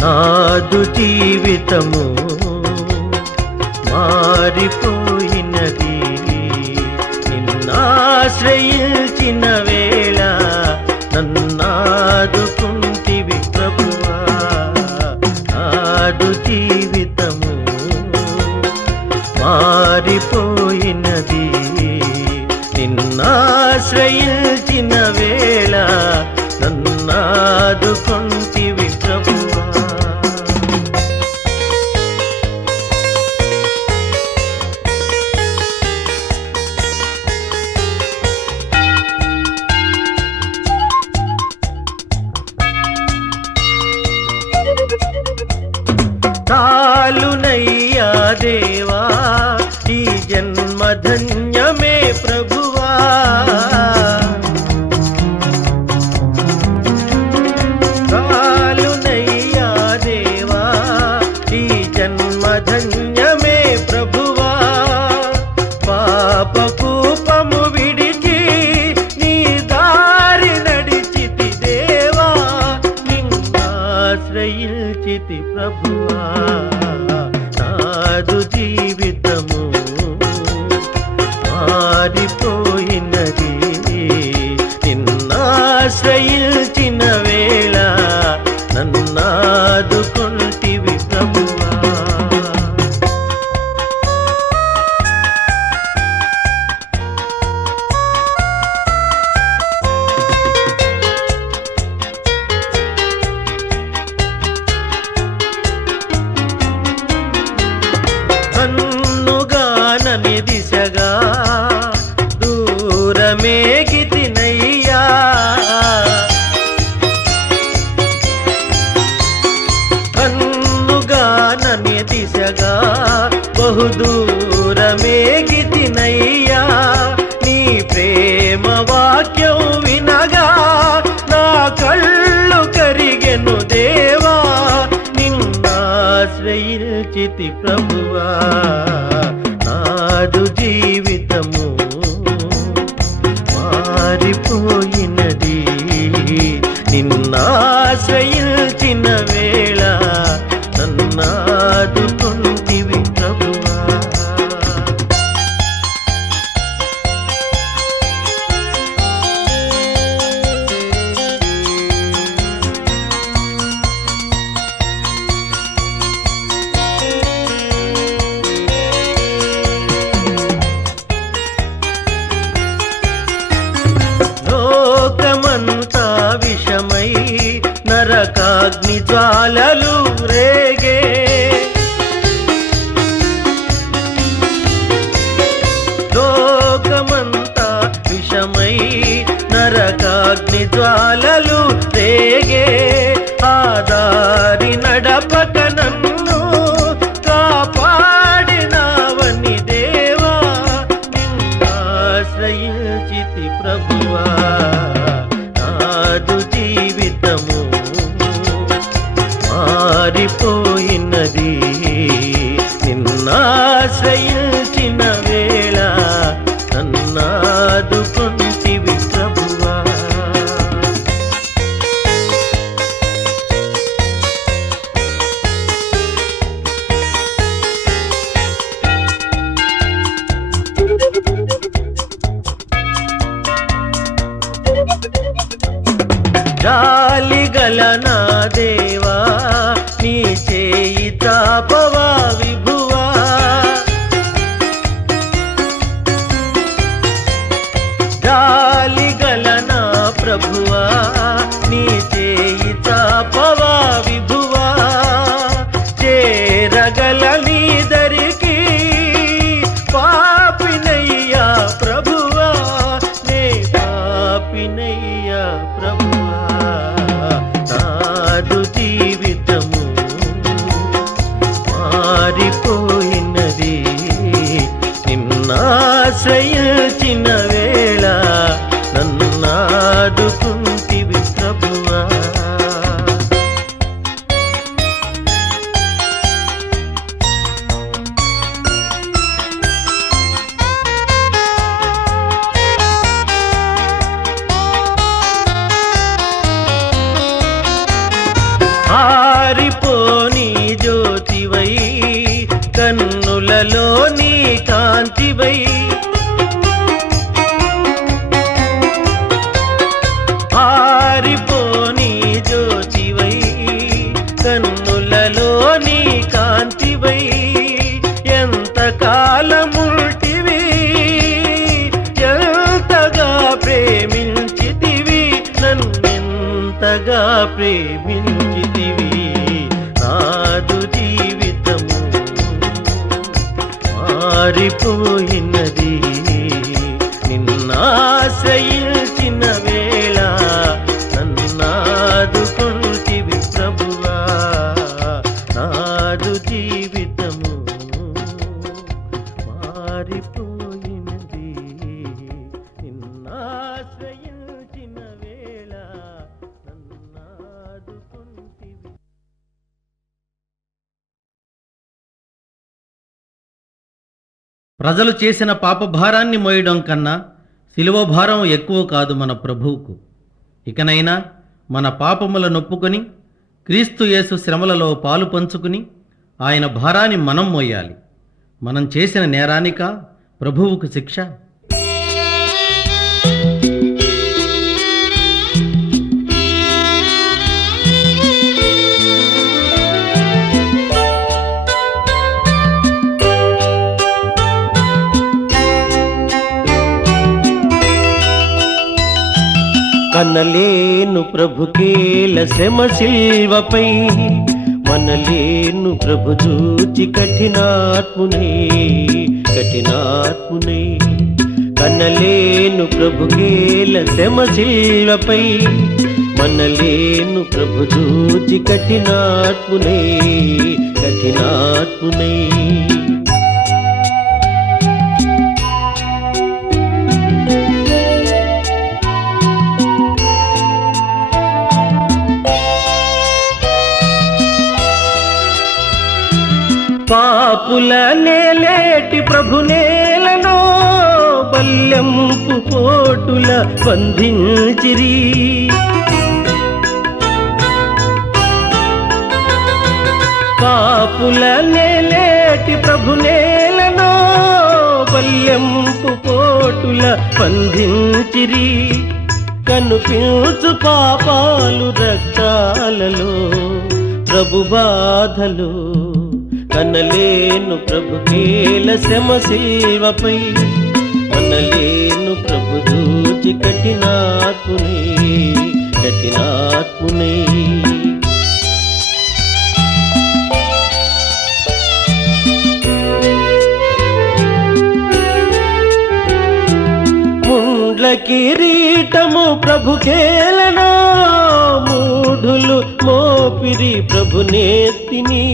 నాదు జీవితము మారిపోయినది, నిన్నాశ్రయించిన వేళ నన్నాదుకుంటివి ప్రభువా. నాదు జీవితము మారిపోయినది, నిన్నాశ్రయించిన వేళ నన్నాదుకుంటివి ప్రభువా. చాలునయ్యా దేవా ఈ జన్మధన్యమే ప్రభువా. చాలునయ్యా దేవా ఈ జన్మధన్యమే ప్రభువా. పాపకూపము విడిచి నీ దారి నడిచితి దేవా, నిన్నాశ్రయించితి ప్రభువా. నాదు జీవితము మారిపోయినది, నిన్నాశ్రయించిన వేళ నన్నాదుకుంటివి ప్రభువా. కన్నుగానని దిశగా దూరమేగితినయ్యా, కన్నుగానని దిశగా బహుదూరమేగితినయ్యా. నీ ప్రేమ వాక్యం వినగా నా కళ్ళు కరిగెను దేవా, నిన్నాశ్రయించితి ప్రభువా. నాదు జీవితము మారిపోయినది, నిన్నాశ్రయించిన వేళ నన్నాదుకుంటివి ప్రభువా. లోకమంతా విషమై నరకాగ్ని జ్వాలలు రేగే, లోకమంతా విషమై నరకాగ్ని జ్వాలలు రేగే. ఆదారి నడపక నన్ను కాపాడినావని దేవా, నిన్నాశ్రయించితి ప్రభువా. నాదు జీవితము మారిపోయినది, నిన్నాశ్రయించిన వేళ నన్నాదుకుంటివి ప్రభువా. జాలిగల నా దేవా నీ చేయి చాపవా విభువా. జాలిగల నా ప్రభువా నీ చేయి చాపవా విభువా. చేరగల నీ దరికి పాపినయ్యా ప్రభువా, నే పాపినయ్యా ప్రభువా. నాదు జీవితము ఎంతగా ప్రేమించితివి నాదు జీవితము మారిపోయినది నిన్నాశ్రయించిన వేళ నన్నాదుకొంటివి ప్రభువా నాదు జీవితము మారిపోయినది నిన్నాశ్రయించిన వేళ నన్నాదుకొంటివి. ప్రజలు చేసిన పాపభారాన్ని మోయడం కన్నా శిలువ భారం ఎక్కువ కాదు మన ప్రభువుకు. ఇకనైనా మన పాపముల నొప్పుకొని క్రీస్తు యేసు శ్రమలలో పాలు పంచుకుని ఆయన భారాన్ని మనం మోయాలి. మనం చేసిన నేరానిక ప్రభువుకు శిక్ష? కనలేను ప్రభుకేల శ్రమ శిల్వపై మనలేను ప్రభు చూచి కఠినాత్మునే కనలేను ప్రభుకేల శ్రమ శిల్వపై మనలేను ప్రభు చూచి కఠినాత్మునే పాపుల నేలేటి ప్రభునేలను బల్యంపు పోటుల బంధించిరి పాపుల నేలేటి ప్రభునేలను బల్యంపు పోటుల బంధించిరి కనుపించు పాపాలు రక్తాలలో ప్రభు బాధలు కనలేను ప్రభుకేల శ్రమ శిల్వపై మనలేను ప్రభు చూచి కఠినాత్మునే ముండ్ల కిరీటము ప్రభుకేలనో మూఢులు మోపిరి ప్రభునేత్తిని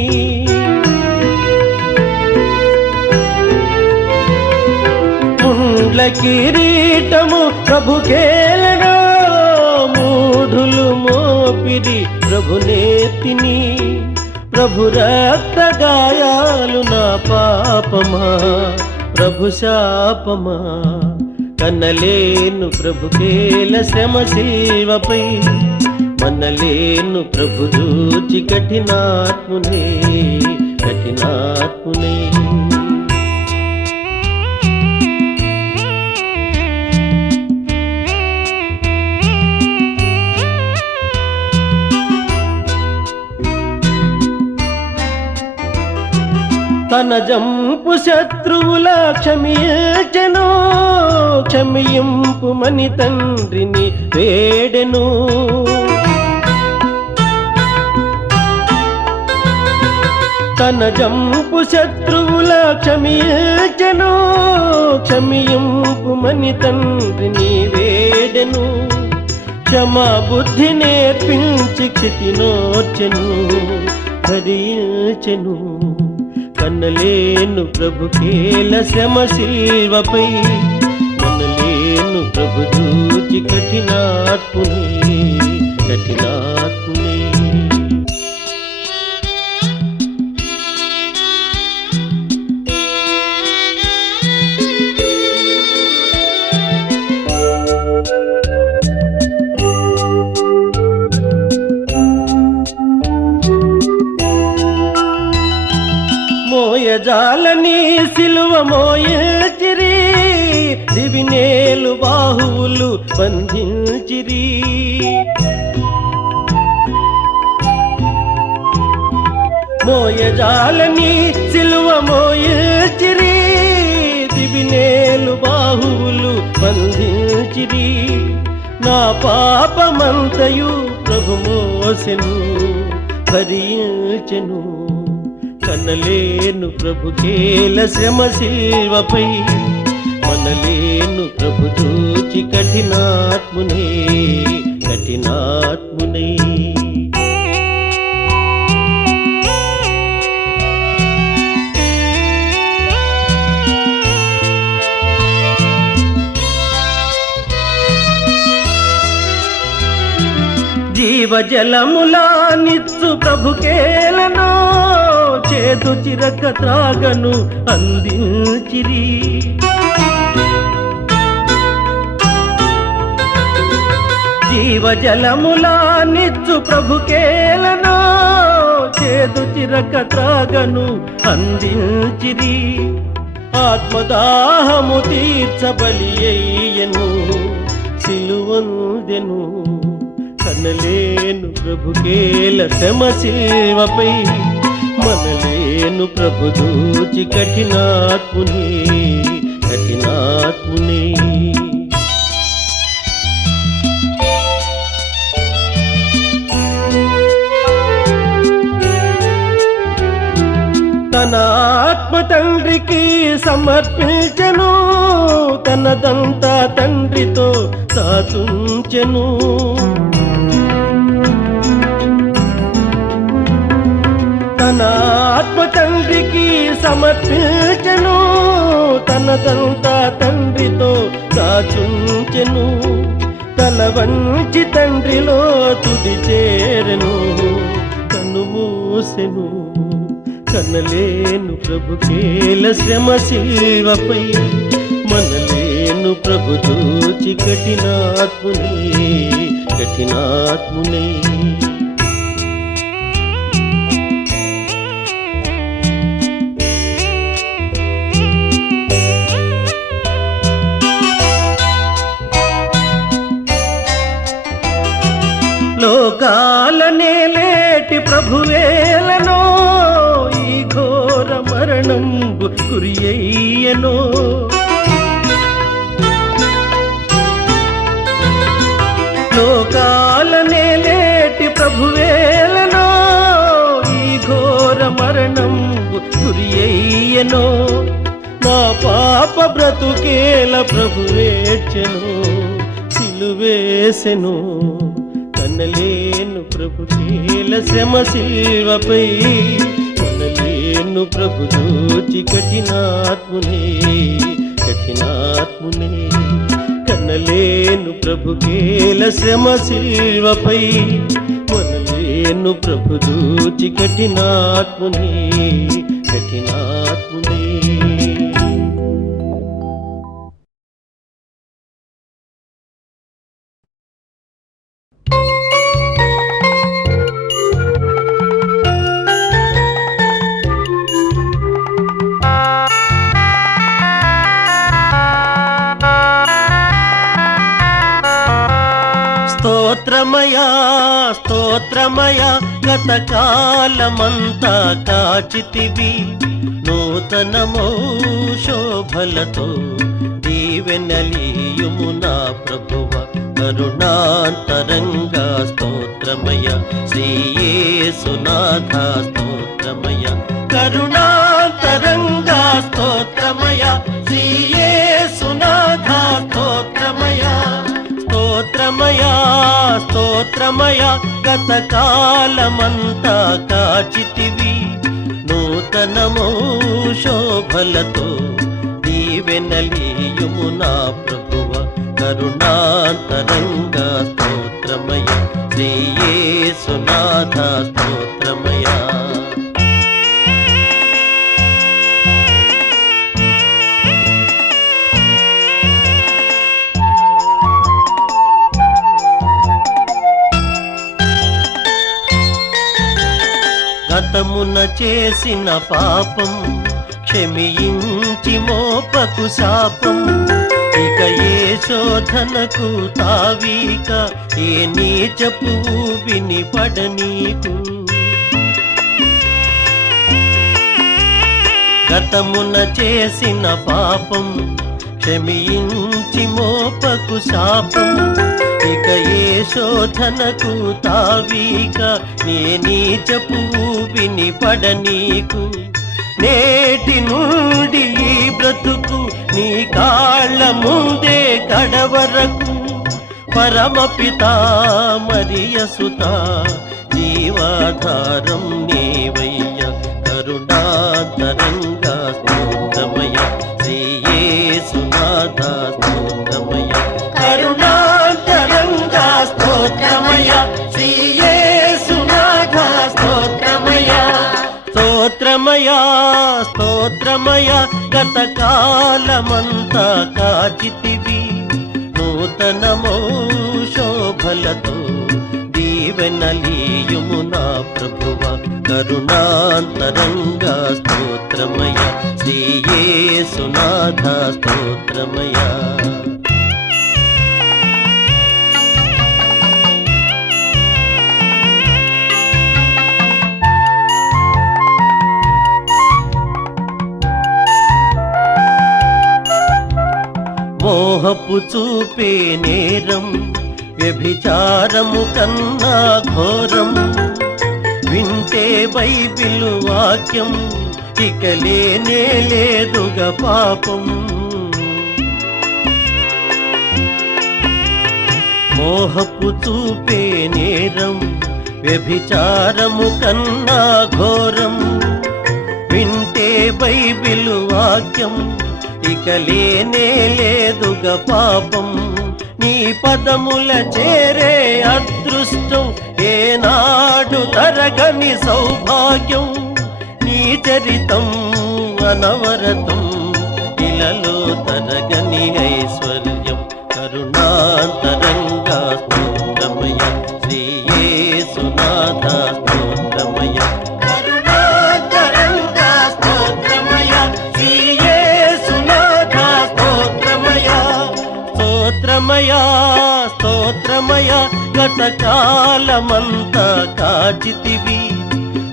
ముండ్ల కిరీటము ప్రభుకేలనో మూఢులు మోపిరి ప్రభునేత్తిని ప్రభు రక్త గాయాలు నా పాపమా ప్రభు శాపమా కనలేను ప్రభుకేల శ్రమ శిల్వపై మనలేను ప్రభు చూచి కఠినాత్మునే తన జంపు శత్రువుల క్షమింపు మని తండ్రిని వేడెను తన జంపు శత్రువుల క్షమింపు మని తండ్రిని వేడెను క్షమా బుద్ధి నేర్పించి క్షితినోర్చెను భరించెను కనలేను ప్రభుకేల శ్రమ శిల్వపై మనలేను ప్రభు చూచి కఠినాత్మునే మోయజాలని సిలువ మోయచిరి దివినేలు బాహువులు బంధించిరి మోయజాలని సిలువ మోయచిరి దివినేలు బాహువులు బంధించిరి నా పాపమంతయు ప్రభు మోసెను భరించెను. కనలేను ప్రభుకేల శ్రమ శిల్వపై, మనలేను ప్రభు చూచి కఠినాత్మునే కఠినాత్మునే. జీవజలములా నిచ్చు ప్రభుకేలను, చేదు చిరక త్రాగను అందించిరి. జీవజలములా నిచ్చు ప్రభుకేలను, చేదు చిరక త్రాగను అందించిరి. ఆత్మదాహము తీర్చబలి అయ్యను, సిలువందెను. కనలేను ప్రభుకేల శ్రమ శిల్వపై, మనలేను ప్రభు దూచి కఠినాత్మునే కఠినాత్మునే. తన ఆత్మ తండ్రికి సమర్పించెను, తనదంతా తండ్రితో దాచుంచెను. తన ఆత్మ తండ్రికి సమర్పించెను, తనదంతా తండ్రితో దాచుంచెను. తల వంచి తండ్రిలో తుది చేరెను, కనుమూసెను. కనలేను ప్రభుకేల శ్రమ శిల్వపై, మనలేను ప్రభు చూచి కఠినాత్మునే కఠినాత్మునే. లోకాలనే లేటి ప్రభువేలనో, ఈ ఘోర మరణంబు గురియయ్యనో. లోకాలనే లేటి ప్రభువేలనో, ఈ ఘోర మరణంబు గురియయ్యనో. నా పాప బ్రతుకేల ప్రభువేర్చెను, సిలువేసెను. కనలేను ప్రభుకేల శ్రమ శిల్వపై, మనలేను ప్రభు దూచి కఠినాత్మునే కఠినాత్మునే. కనలేను ప్రభుకేల శ్రమ శిల్వపై, మనలేను ప్రభు దూచి కఠినాత్మునే కఠినాత్మునే. స్తోత్రమయా స్తోత్రమయా, గతకాలమంతా కాచితివి. నూతనమో శోభలతో దీవెనలీయుము నా ప్రభువ. కరుణాంతరంగా స్తోత్రమయ, శ్రీయేసునాథ స్తోత్రమయ. కరుణాంతరంగా స్తోత్రమయ, శ్రీయేసునాథ స్తోత్రమయ. స్తోత్రమయా స్తోత్రమయా, గతకాలమంతా కాచితివి. నూతనమో శోభలతో దీవెనలీయుము నా ప్రభువ. కరుణాంతరంగా స్తోత్రమయ, శ్రీయేసునాథ స్తోత్రమయ. గతమున చేసిన పాపం క్షమించి మోపకు శాపం. ఇక ఏ శోధనకు తావీక, ఏ నీచపు ఊబిని పడనీకు. గతమున చేసిన పాపం క్షమించి మోపకు శాపం, ఇక ఏ శోధనకు తావీక, నీ నీచపు ఊబిని పడనీకు. నేటి నుండి ఈ బ్రతుకు నీ కాళ్ళ ముందే కడవరకు, పరమపితా మరియసుత జీవాధారం నీవయ్య, కరుణాతరంగా స్తోత్రమయ, శ్రీ యేసునాథ స్తోత్రమయ, కరుణాతరంగా స్తోత్రమయ, శ్రీ యేసునాథ స్తోత్రమయ. స్తోత్రమయ స్తోత్రమయ, గత కాలమంతా కాచితివి, నూతనమో శోభలతో దీవెనలీయుము నా ప్రభువ, కరుణాంతరంగా స్తోత్రమయ, శ్రీ యేసునాథ స్తోత్రమయ. మోహపు చూపే నేరం వ్యభిచారము కన్నా ఘోరం, వింటే బైబిలు వాక్యం ఇక లేనే లేదుగా పాపం. మోహపు చూపే నేరం వ్యభిచారము కన్నా ఘోరం, వింటే బైబిలు వాక్యం ఇక లేనే లేదుగా పాపం. నీ పదముల చేరే అదృష్టం ఏనాడు తరగని సౌభాగ్యం, నీ చరితం అనవరతం ఇలలో తరగని ఐశ్వర్యం, కరుణాంతరంగా స్తోత్రమయ, శ్రీ యేసునాథ స్తోత్రమయ, కరుణాంతరంగా స్తోత్రమయ, శ్రీ యేసునాథ స్తోత్రమయ. స్తోత్రమయ స్తోత్రమయ, గత కాలమంతా కాచితివి,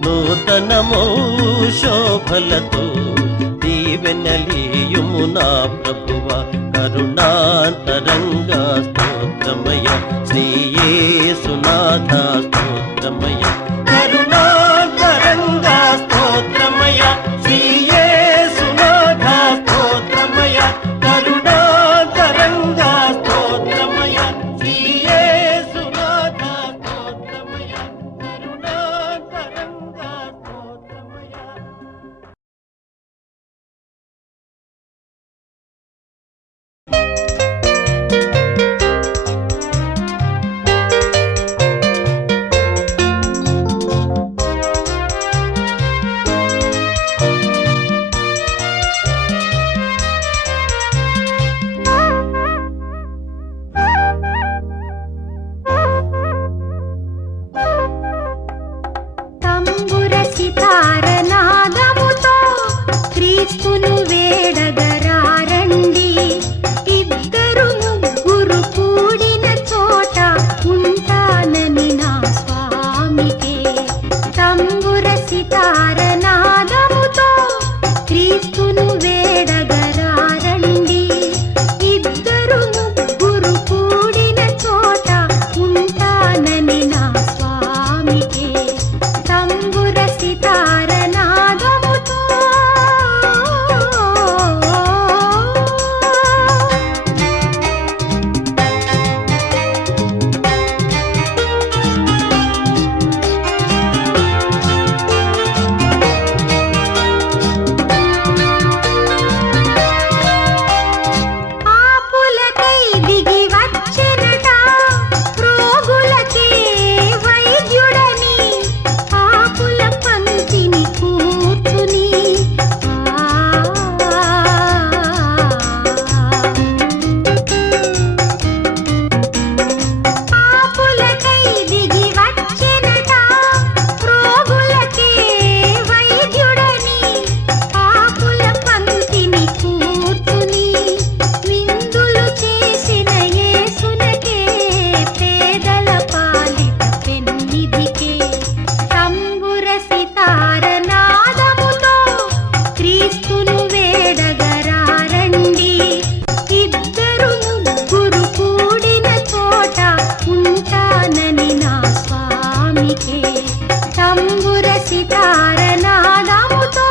నూతనమో శోభలతో దీవెనలీయుము నా ప్రభువ, కరుణాంతరంగా స్తోత్రమయ, శ్రీ యేసునాథ స్తోత్రమయ, కరుణాంతరంగా స్తోత్రమయ, శ్రీ యేసునాథ స్తోత్రమయ, కరుణాంతరంగా స్తోత్రమయ, శ్రీ యేసునాథ స్తోత్రమయ, కరుణాంతరంగా స్తోత్రమయ. తంబుర సితార నాదముతో క్రీస్తును వేడగరారండి, ఇద్దరు ముగ్గురు కూడిన చోట ఉంటానని నా స్వామికే. తంబుర సితార నాదముతో క్రీస్తును వేడగరారండి, ఇద్దరు ముగ్గురు కూడిన చోట ఉంటానని నా స్వామికే. తంబుర సితార నాదముతో స్వామికే తంబుర సితార నాదముతో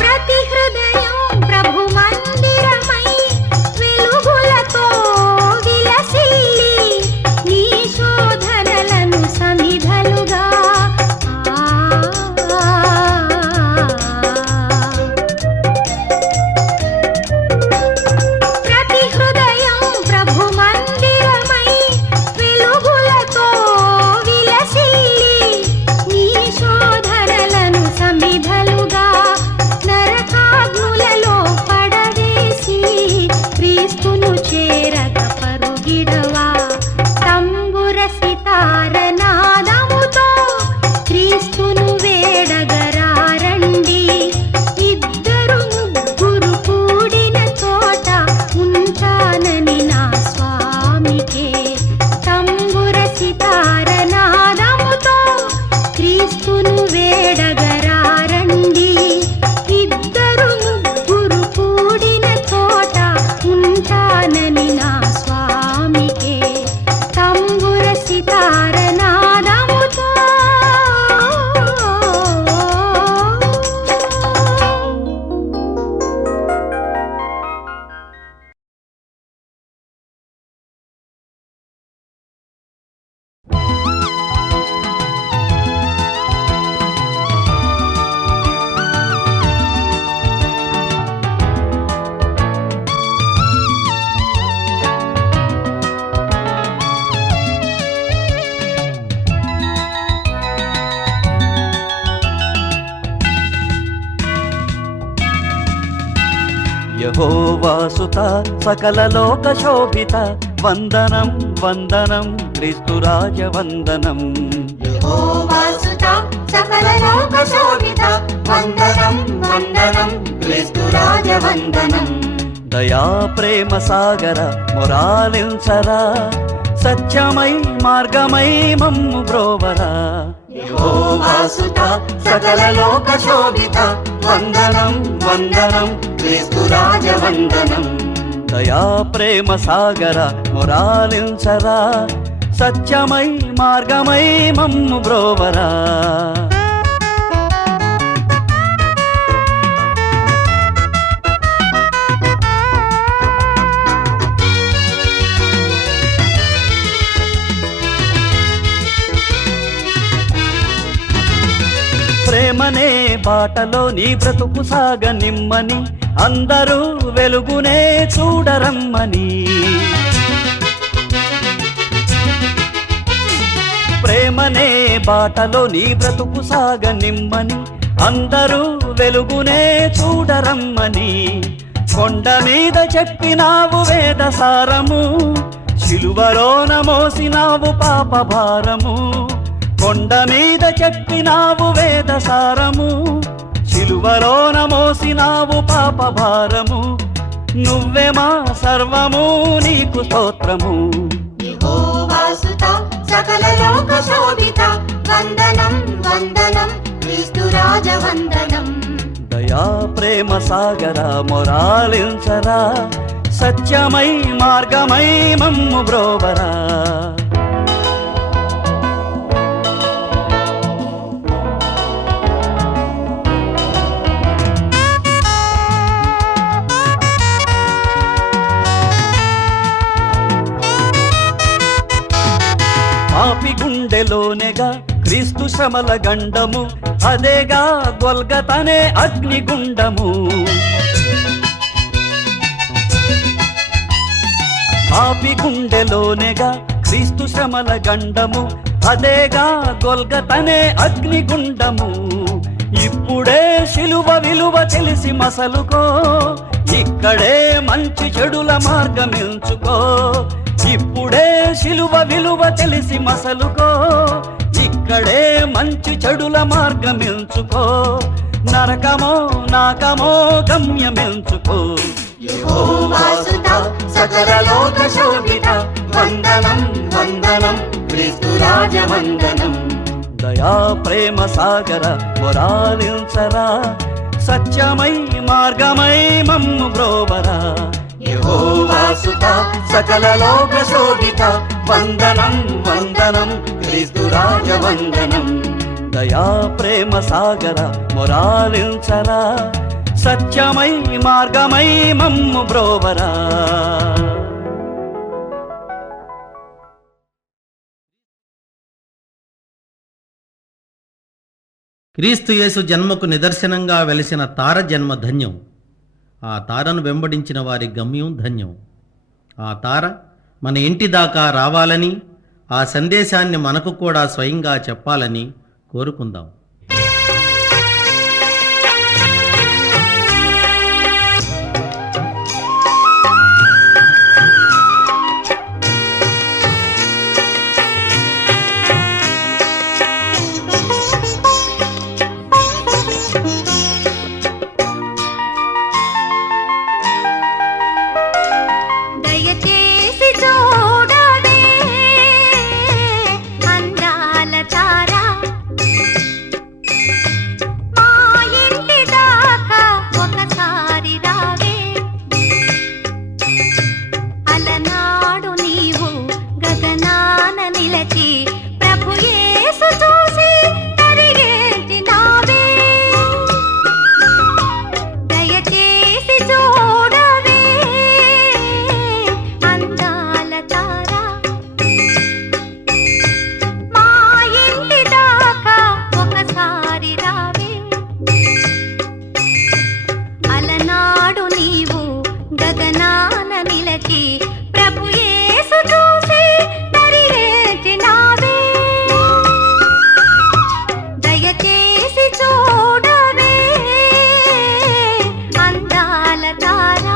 ప్రతి హృదయం ప్రభు మందిరమై వెలుగులతో విలసిల్లి నీ శోధనలను సమిధలుగా ప్రతి హృదయం ప్రభు మందిరమై వెలుగులతో విలసిల్లి నీ శోధనలను సమిధలుగా నరకాగ్నులలో పడవేసి క్రీస్తును చేరగ పరుగిడవా తంబుర సితార నాదముతో క్రీస్తును వేడగరారండి ఇద్దరు ముగ్గురు కూడిన చోట ఉంటానని నా స్వామికే తంబుర సితార నాదముతో క్రీస్తును వేడగరారండి ఇద్దరు ముగ్గురు కూడిన చోట ఉంటానని నా స్వామికే తంబుర సితార నాదముతో యెహోవాసుత సకల లోక శోభిత వందనం వందనం క్రీస్తురాజ వందనం యెహోవాసుత సకల లోక శోభిత వందనం వందనం క్రీస్తురాజ వందనం దయా ప్రేమ సాగర మొరాలించరా సత్యమై మార్గమై మమ్ము బ్రోవరా యెహోవాసుత సకల లోక శోభిత వందనం వందనం క్రీస్తురాజ వందనం దయా ప్రేమ సాగర మొరాలించరా సత్యమై మార్గమై మమ్ము బ్రోవరా ప్రేమనే బాటలో నీ బ్రతుకు సాగనిమ్మని అందరూ వెలుగునే చూడరమ్మని ప్రేమనే బాటలో నీ బ్రతుకు సాగనిమ్మని అందరూ వెలుగునే చూడరమ్మని కొండ మీద చెప్పినావు వేద సారము శిలువలోన మోసినావు పాప భారము కొండ మీద చెప్పినావు వేద సారము శిలువలోన మోసినావు పాప భారము నువ్వే మా సర్వము నీకు స్తోత్రము యెహోవాసుత సకల లోక శోభిత వందనం వందనం క్రీస్తురాజ వందనం దయా ప్రేమ సాగర మొరాలించరా సత్యమై మార్గమై మమ్ము బ్రోవరా పాపి గుండెలోనేగా క్రీస్తు శ్రమల గండము అదేగా గొల్గతనే అగ్నిగుండము పాపి గుండెలోనేగా క్రీస్తు శ్రమల గండము అదేగా గొల్గతనే అగ్నిగుండము ఇప్పుడే శిలువ విలువ తెలిసి మసలుకో ఇక్కడే మంచి చెడుల మార్గం ఎంచుకో ఇప్పుడే శిలువ విలువ తెలిసి మసలుకో ఇక్కడే మంచి చెడుల మార్గం ఎంచుకో నరకమో నాకమో గమ్యమెంచుకో యెహోవాసుత సకల లోక శోభిత వందనం వందనం క్రీస్తు రాజ వందనం. దయా ప్రేమ సాగర మొరాలించరా, సత్యమై మార్గమై మమ్ము బ్రోవరా. యెహోవాసుత సకల లోక శోభిత వందనం వందనం క్రీస్తు రాజ వందనం. దయా ప్రేమ సాగర మొరాలించరా, సత్యమై మార్గమై మమ్ము బ్రోవరా. క్రీస్తు యేసు జన్మకు నిదర్శనంగా వెలిసిన తార జన్మ ధన్యం. ఆ తారను వెంబడించిన వారి గమ్యం ధన్యం. ఆ తార మన ఇంటి దాకా రావాలని, ఆ సందేశాన్ని మనకు కూడా స్వయంగా చెప్పాలని కోరుకుందాం. దయచేసి చూడవే అందాల తార, మా ఇంటి దాకా ఒకసారి రావే. అలనాడు నీవు గగనాన నిలచి ప్రభు యేసు చూసి తరిగేసినావే. దయచేసి చూడవే అందాల తార, మా ఇంటి దాకా ఒకసారి రావే. అలనాడు నీవు గగనాన నిలచి ప్రభు యేసు చూసి తరిగేసినావే. దయచేసి చూడవే అందాల తార.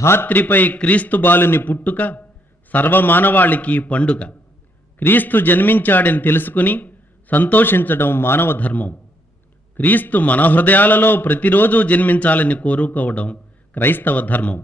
ధాత్రిపై క్రీస్తు బాలుని పుట్టుక సర్వమానవాళికి పండుగ. క్రీస్తు జన్మించాడని తెలుసుకుని సంతోషించడం మానవ ధర్మం. క్రీస్తు మన హృదయాలలో ప్రతిరోజు జన్మించాలని కోరుకోవడం క్రైస్తవ ధర్మం.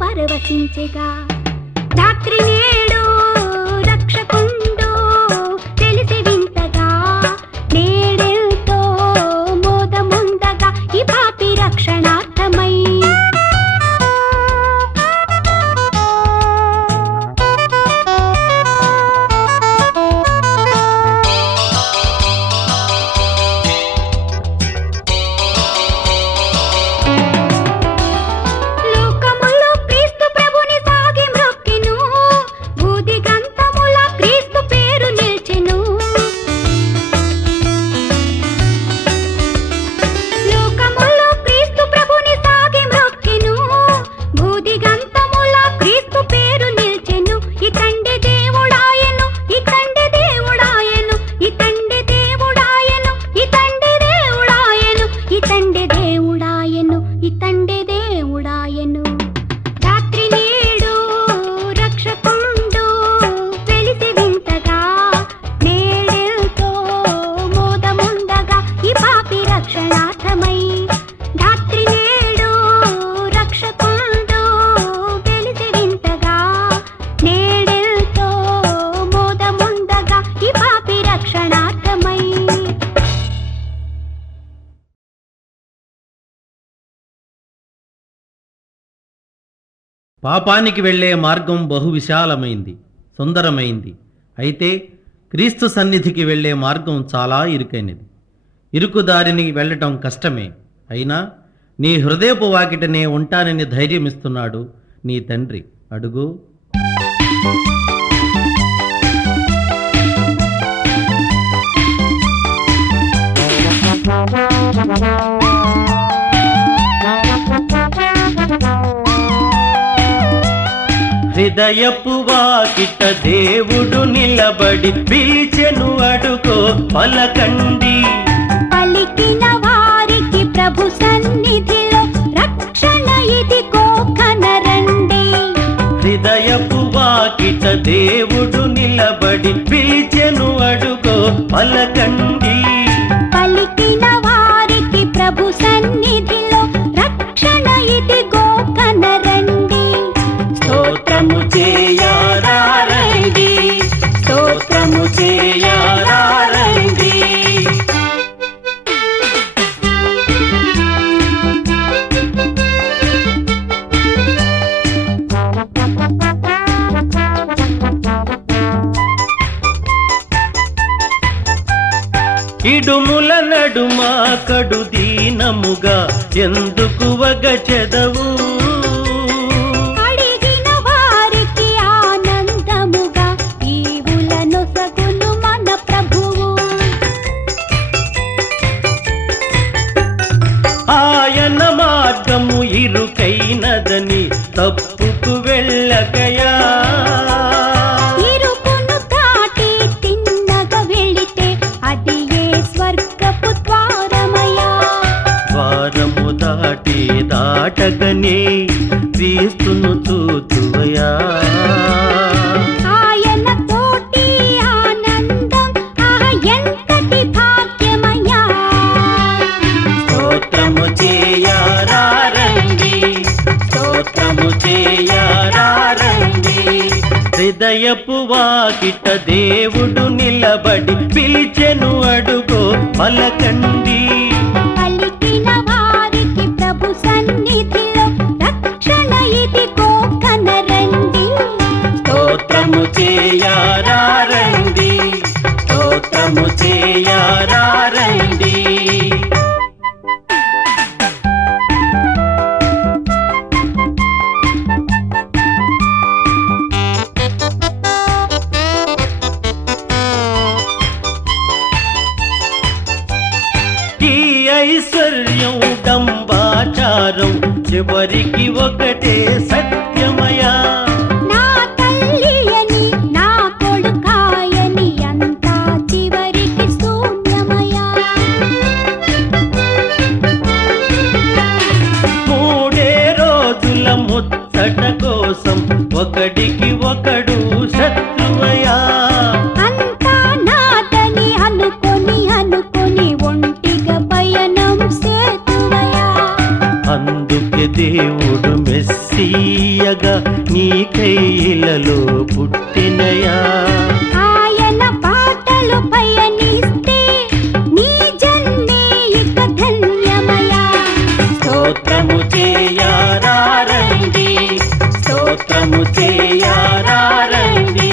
పరవశించెగా ధాత్రి నేడు రక్షకుండు తెలిసి వింతగా నేడెంతో మోదముందగా ఈ పాపి రక్షణార్థమై పాపానికి వెళ్ళే మార్గం బహు విశాలమైంది, సుందరమైంది. అయితే క్రీస్తు సన్నిధికి వెళ్ళే మార్గం చాలా ఇరుకైనది. ఇరుకు దారిని వెళ్ళటం కష్టమే. అయినా నీ హృదయపు వాకిటనే ఉంటానని ధైర్యమిస్తున్నాడు నీ తండ్రి. అడుగు. హృదయపు వాకిట దేవుడు నిలబడి పిలిచెను, అడుగో పలకండి. పలికిన వారికి ప్రభు సన్నిధిలో రక్షణ ఇదిగో కనరండి. హృదయపు వాకిట దేవుడు నిలబడి పిలిచెను, అడుగో పలకండి. పలికిన వారికి ప్రభు సన్నిధిలో రక్షణ ఇదిగో కనరండి. స్తోత్రము చేయారారండి, స్తోత్రము చేయారారండి. ఇడుముల నడుమ కడు దీనముగా ఎందుకు వగచెదవు? అడిగిన వారికి ఆనందముగా ఈవులనొసగును మన ప్రభువు. ఆయన మార్గము ఇరుకైనదని తప్పుకు వెళ్ళకయా. ఇరుకును దాటి తిన్నగా వెళితే అది ఏ స్వర్గపు ద్వారమయ్యా. ద్వారము దాటి దాటగనే క్రీస్తును చూతువయా. ఆయన తోటి ఆనందం ఎంతటి భాగ్యమయ్యా. స్తోత్రము చేయారారండి, స్తోత్రము చేయారారండి. హృదయపు వాకిట దేవుడు నిలబడి పిలిచెను, అడుగో పలకండి. పలికిన వారికి ప్రభు సన్నిధిలో రక్షణ ఇదిగో కనరండి. స్తోత్రము చేయారారండి, స్తోత్రము చేయారారండి. ఈ ఐశ్వర్యం డంబాచారం చివరికి ఒకటే సత్యమయా. నా తల్లి అని నా కొడుకాయని అంతా చివరికి శూన్యమయ్యా. మూడే రోజుల ముచ్చట కోసం ఒకడికి ఒకడు శత్రువయా. అంతా నాదని అనుకొని ఒంటిగా పయనం సేతువయ్యా. అందుకే దేవుడు మెస్సీయగా నీ కైలలో పుట్టినయా. ఆయన బాటలు పయనిస్తే నీ జన్మే ఇక ధన్యమయ్యా. స్తోత్రము చేయారారండి, స్తోత్రము చేయారారండి.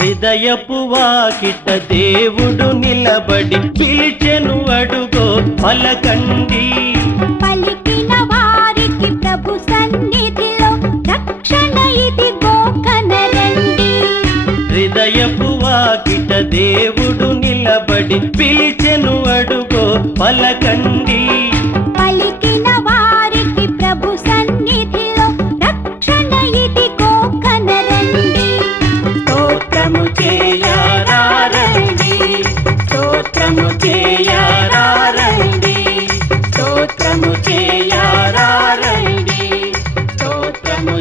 హృదయపు వాకిట దేవుడు నిలబడి పిలిచెను, అడుగో పలకండి. పలికిన వారికి ప్రభు సన్నిధిలో రక్షణ ఇదిగో కనరండి. హృదయపు వాకిట దేవుడు నిలబడి పిలిచెను, అడుగో పలకండి. పలికిన వారికి ప్రభు సన్నిధిలో రక్షణ ఇదిగో కనరండి. స్తోత్రము చేయారారండి, స్తోత్రము చేయారారండి, స్తోత్రము చేయారారండి, స్తోత్రము